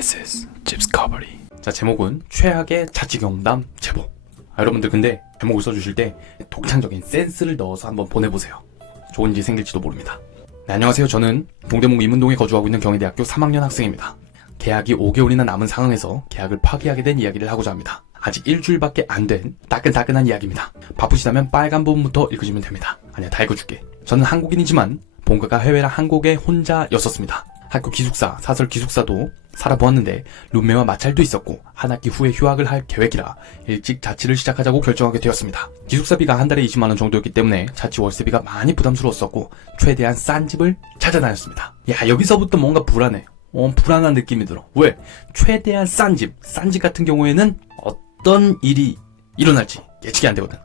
This is Discovery. 자, 제목은 최악의 자치경담 제보. 여러분들 근데 제목을 써주실 때 독창적인 센스를 넣어서 한번 보내보세요. 좋은 일이 생길지도 모릅니다. 네, 안녕하세요. 저는 동대문 이문동에 거주하고 있는 경희대학교 3학년 학생입니다. 계약이 5개월이나 남은 상황에서 계약을 파기하게 된 이야기를 하고자 합니다. 아직 일주일밖에 안 된 따끈따끈한 이야기입니다. 바쁘시다면 빨간 부분부터 읽어주면 됩니다. 아니야, 다 읽어줄게. 저는 한국인이지만 본가가 해외라 한국에 혼자였었습니다. 학교 기숙사, 사설 기숙사도 살아보았는데 룸메와 마찰도 있었고 한 학기 후에 휴학을 할 계획이라 일찍 자취를 시작하자고 결정하게 되었습니다. 기숙사비가 한 달에 20만원 정도였기 때문에 자취 월세비가 많이 부담스러웠었고 최대한 싼 집을 찾아다녔습니다. 야, 여기서부터 뭔가 불안해. 불안한 느낌이 들어. 왜? 최대한 싼 집 같은 경우에는 어떤 일이 일어날지 예측이 안 되거든.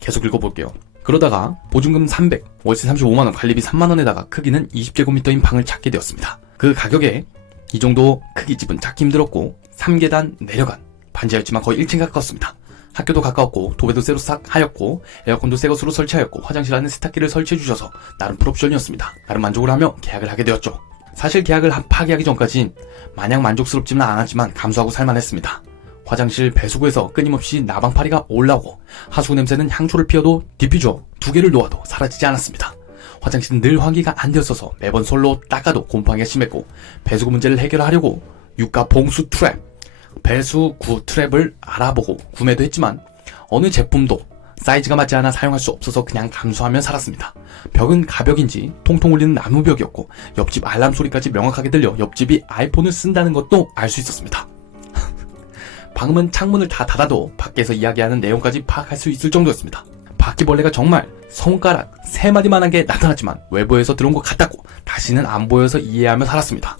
계속 읽어볼게요. 그러다가 보증금 300, 월세 35만원, 관리비 3만원에다가 크기는 20제곱미터인 방을 찾게 되었습니다. 그 가격에 이 정도 크기 집은 찾기 힘들었고 3계단 내려간 반지하였지만 거의 1층 가까웠습니다. 학교도 가까웠고 도배도 새로 싹 하였고 에어컨도 새 것으로 설치하였고 화장실 안에 세탁기를 설치해 주셔서 나름 풀옵션이었습니다. 나름 만족을 하며 계약을 하게 되었죠. 사실 계약을 파기하기 전까진 마냥 만족스럽지는 않았지만 감수하고 살만했습니다. 화장실 배수구에서 끊임없이 나방파리가 올라오고 하수구 냄새는 향초를 피워도 디퓨저 2개를 놓아도 사라지지 않았습니다. 화장실은 늘 환기가 안 되었어서 매번 솔로 닦아도 곰팡이가 심했고 배수구 문제를 해결하려고 유가 봉수 트랩, 배수구 트랩을 알아보고 구매도 했지만 어느 제품도 사이즈가 맞지 않아 사용할 수 없어서 그냥 감수하며 살았습니다. 벽은 가벽인지 통통 울리는 나무벽이었고 옆집 알람 소리까지 명확하게 들려 옆집이 아이폰을 쓴다는 것도 알 수 있었습니다. 방음은 창문을 다 닫아도 밖에서 이야기하는 내용까지 파악할 수 있을 정도였습니다. 바퀴벌레가 정말 손가락 3마디만한 게 나타났지만 외부에서 들어온 것 같았고 다시는 안 보여서 이해하며 살았습니다.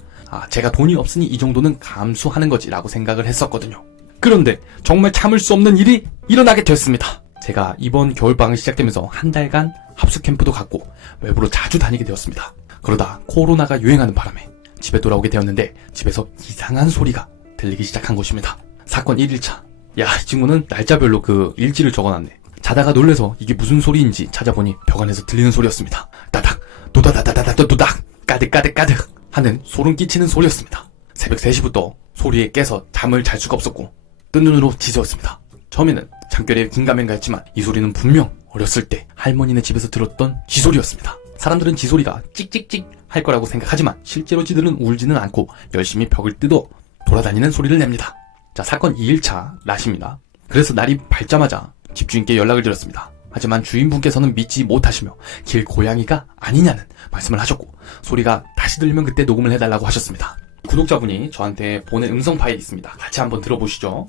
제가 돈이 없으니 이 정도는 감수하는 거지 라고 생각을 했었거든요. 그런데 정말 참을 수 없는 일이 일어나게 됐습니다. 제가 이번 겨울방학이 시작되면서 한 달간 합숙 캠프도 갔고 외부로 자주 다니게 되었습니다. 그러다 코로나가 유행하는 바람에 집에 돌아오게 되었는데 집에서 이상한 소리가 들리기 시작한 것입니다. 사건 1일차. 야, 이 친구는 날짜별로 그 일지를 적어놨네. 자다가 놀래서 이게 무슨 소리인지 찾아보니 벽 안에서 들리는 소리였습니다. 따닥, 도다다다다다도닥, 까득까득까득 하는 소름 끼치는 소리였습니다. 새벽 3시부터 소리에 깨서 잠을 잘 수가 없었고 뜬 눈으로 지저웠습니다. 처음에는 잠결에 긴가민가 했지만 이 소리는 분명 어렸을 때 할머니네 집에서 들었던 쥐소리였습니다. 사람들은 쥐소리가 찍찍찍 할 거라고 생각하지만 실제로 쥐들은 울지는 않고 열심히 벽을 뜯어 돌아다니는 소리를 냅니다. 자, 사건 2일차 낮입니다. 그래서 날이 밝자마자 집주인께 연락을 드렸습니다. 하지만 주인분께서는 믿지 못하시며 길 고양이가 아니냐는 말씀을 하셨고 소리가 다시 들리면 그때 녹음을 해달라고 하셨습니다. 구독자분이 저한테 보낸 음성 파일이 있습니다. 같이 한번 들어보시죠.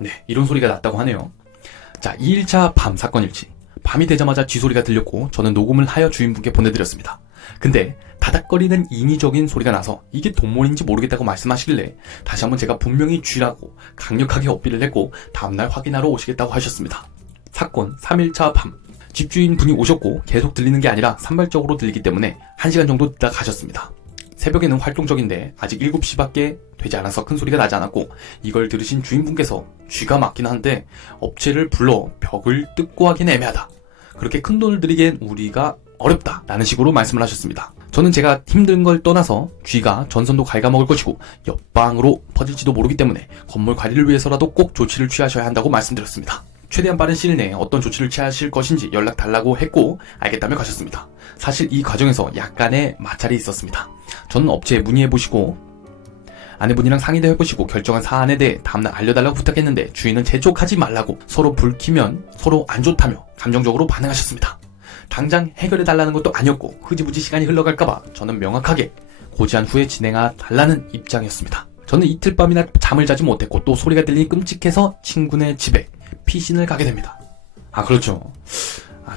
네, 이런 소리가 났다고 하네요. 자, 2일차 밤 사건 일치. 밤이 되자마자 쥐소리가 들렸고 저는 녹음을 하여 주인분께 보내드렸습니다. 근데 다닥거리는 인위적인 소리가 나서 이게 동물인지 모르겠다고 말씀하시길래 다시 한번 제가 분명히 쥐라고 강력하게 어필을 했고 다음날 확인하러 오시겠다고 하셨습니다. 사건 3일차 밤. 집주인분이 오셨고 계속 들리는 게 아니라 산발적으로 들리기 때문에 1시간 정도 있다 가셨습니다. 새벽에는 활동적인데 아직 7시밖에 되지 않아서 큰 소리가 나지 않았고 이걸 들으신 주인분께서 쥐가 맞긴 한데 업체를 불러 벽을 뜯고 하긴 애매하다. 그렇게 큰 돈을 들이기엔 우리가 어렵다 라는 식으로 말씀을 하셨습니다. 저는 제가 힘든 걸 떠나서 쥐가 전선도 갉아먹을 것이고 옆방으로 퍼질지도 모르기 때문에 건물 관리를 위해서라도 꼭 조치를 취하셔야 한다고 말씀드렸습니다. 최대한 빠른 시일 내에 어떤 조치를 취하실 것인지 연락 달라고 했고 알겠다며 가셨습니다. 사실 이 과정에서 약간의 마찰이 있었습니다. 저는 업체에 문의해보시고 아내분이랑 상의도 해보시고 결정한 사안에 대해 다음날 알려달라고 부탁했는데 주인은 재촉하지 말라고 서로 불키면 서로 안 좋다며 감정적으로 반응하셨습니다. 당장 해결해달라는 것도 아니었고 흐지부지 시간이 흘러갈까봐 저는 명확하게 고지한 후에 진행해달라는 입장이었습니다. 저는 이틀 밤이나 잠을 자지 못했고 또 소리가 들리니 끔찍해서 친구네 집에 피신을 가게 됩니다. 그렇죠.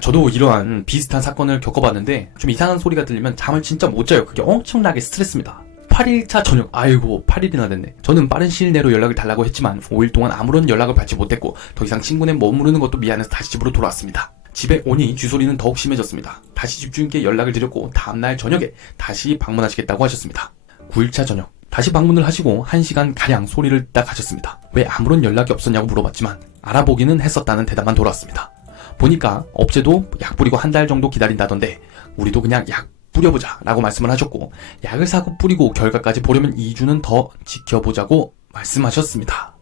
저도 이러한 비슷한 사건을 겪어봤는데 좀 이상한 소리가 들리면 잠을 진짜 못 자요. 그게 엄청나게 스트레스입니다. 8일차 저녁, 8일이나 됐네. 저는 빠른 시일 내로 연락을 달라고 했지만 5일 동안 아무런 연락을 받지 못했고 더 이상 친구네 머무르는 것도 미안해서 다시 집으로 돌아왔습니다. 집에 오니 쥐소리는 더욱 심해졌습니다. 다시 집주인께 연락을 드렸고 다음날 저녁에 다시 방문하시겠다고 하셨습니다. 9일차 저녁 다시 방문을 하시고 1시간가량 소리를 듣다 가셨습니다. 왜 아무런 연락이 없었냐고 물어봤지만 알아보기는 했었다는 대답만 돌아왔습니다. 보니까 업체도 약 뿌리고 한 달 정도 기다린다던데 우리도 그냥 약 뿌려보자 라고 말씀을 하셨고, 약을 사고 뿌리고 결과까지 보려면 2주는 더 지켜보자고 말씀하셨습니다.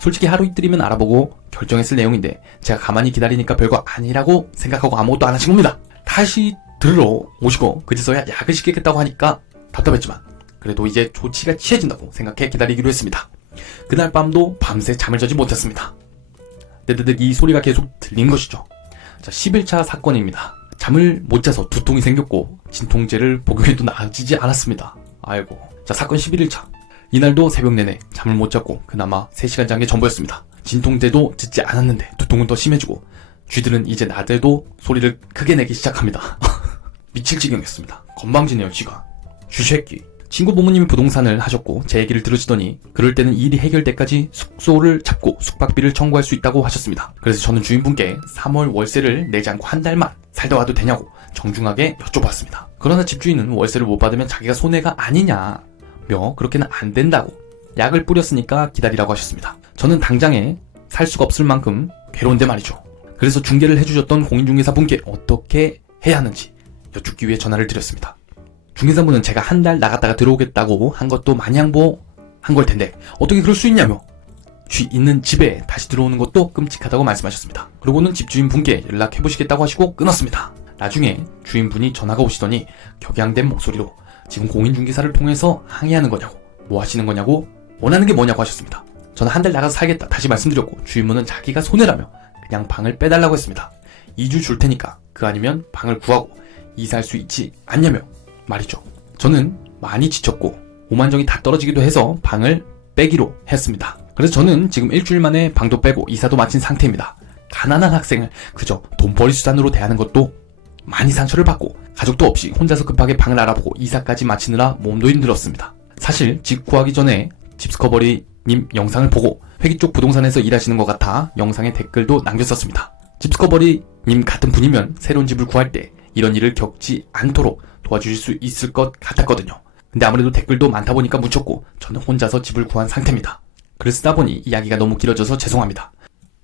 솔직히 하루 이틀이면 알아보고 결정했을 내용인데 제가 가만히 기다리니까 별거 아니라고 생각하고 아무것도 안 하신 겁니다. 다시 들으러 오시고 그제서야 약을 시키겠다고 하니까 답답했지만 그래도 이제 조치가 취해진다고 생각해 기다리기로 했습니다. 그날 밤도 밤새 잠을 자지 못했습니다. 뜨드득 이 소리가 계속 들린 것이죠. 자, 10일차 사건입니다. 잠을 못 자서 두통이 생겼고 진통제를 복용해도 나아지지 않았습니다. 아이고. 자, 사건 11일차. 이날도 새벽 내내 잠을 못 잤고 그나마 3시간 잔 게 전부였습니다. 진통제도 듣지 않았는데 두통은 더 심해지고 쥐들은 이제 낮에도 소리를 크게 내기 시작합니다. 미칠 지경이었습니다. 건방지네요, 쥐가. 쥐새끼. 친구 부모님이 부동산을 하셨고 제 얘기를 들으시더니 그럴 때는 일이 해결때까지 숙소를 잡고 숙박비를 청구할 수 있다고 하셨습니다. 그래서 저는 주인분께 3월 월세를 내지 않고 한 달만 살다 와도 되냐고 정중하게 여쭤봤습니다. 그러나 집주인은 월세를 못 받으면 자기가 손해가 아니냐며 그렇게는 안 된다고 약을 뿌렸으니까 기다리라고 하셨습니다. 저는 당장에 살 수가 없을 만큼 괴로운데 말이죠. 그래서 중개를 해주셨던 공인중개사 분께 어떻게 해야 하는지 여쭙기 위해 전화를 드렸습니다. 중개사분은 제가 한 달 나갔다가 들어오겠다고 한 것도 마냥한 걸 텐데 어떻게 그럴 수 있냐며 쥐 있는 집에 다시 들어오는 것도 끔찍하다고 말씀하셨습니다. 그러고는 집주인분께 연락해보시겠다고 하시고 끊었습니다. 나중에 주인분이 전화가 오시더니 격양된 목소리로 지금 공인중개사를 통해서 항의하는 거냐고, 뭐 하시는 거냐고, 원하는 게 뭐냐고 하셨습니다. 저는 한 달 나가서 살겠다 다시 말씀드렸고 주인분은 자기가 손해라며 그냥 방을 빼달라고 했습니다. 2주 줄 테니까 그 아니면 방을 구하고 이사할 수 있지 않냐며 말이죠. 저는 많이 지쳤고 오만정이 다 떨어지기도 해서 방을 빼기로 했습니다. 그래서 저는 지금 일주일 만에 방도 빼고 이사도 마친 상태입니다. 가난한 학생을 그저 돈벌이 수단으로 대하는 것도 많이 상처를 받고 가족도 없이 혼자서 급하게 방을 알아보고 이사까지 마치느라 몸도 힘들었습니다. 사실 집 구하기 전에 집스커버리님 영상을 보고 회기 쪽 부동산에서 일하시는 것 같아 영상에 댓글도 남겼었습니다. 집스커버리님 같은 분이면 새로운 집을 구할 때 이런 일을 겪지 않도록 도와주실 수 있을 것 같았거든요. 근데 아무래도 댓글도 많다 보니까 묻혔고 저는 혼자서 집을 구한 상태입니다. 글 쓰다 보니 이야기가 너무 길어져서 죄송합니다.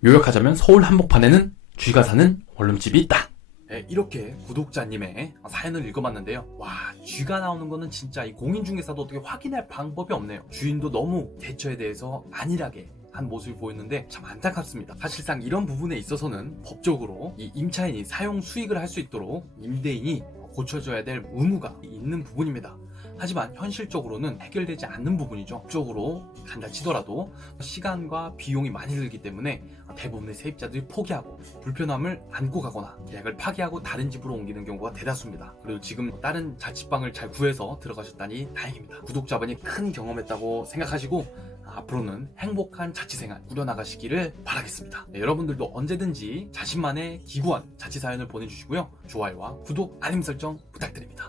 요약하자면 서울 한복판에는 쥐가 사는 원룸집이 있다. 네, 이렇게 구독자님의 사연을 읽어봤는데요. 와, 쥐가 나오는 거는 진짜 이 공인중개사도 어떻게 확인할 방법이 없네요. 주인도 너무 대처에 대해서 안일하게 한 모습이 보였는데 참 안타깝습니다. 사실상 이런 부분에 있어서는 법적으로 이 임차인이 사용 수익을 할 수 있도록 임대인이 고쳐줘야 될 의무가 있는 부분입니다. 하지만 현실적으로는 해결되지 않는 부분이죠. 법적으로 간다 치더라도 시간과 비용이 많이 들기 때문에 대부분의 세입자들이 포기하고 불편함을 안고 가거나 계약을 파기하고 다른 집으로 옮기는 경우가 대다수입니다. 그리고 지금 다른 자취방을 잘 구해서 들어가셨다니 다행입니다. 구독자분이 큰 경험했다고 생각하시고 앞으로는 행복한 자취생활 꾸려나가시기를 바라겠습니다. 네, 여러분들도 언제든지 자신만의 기구한 자취사연을 보내주시고요. 좋아요와 구독, 알림 설정 부탁드립니다.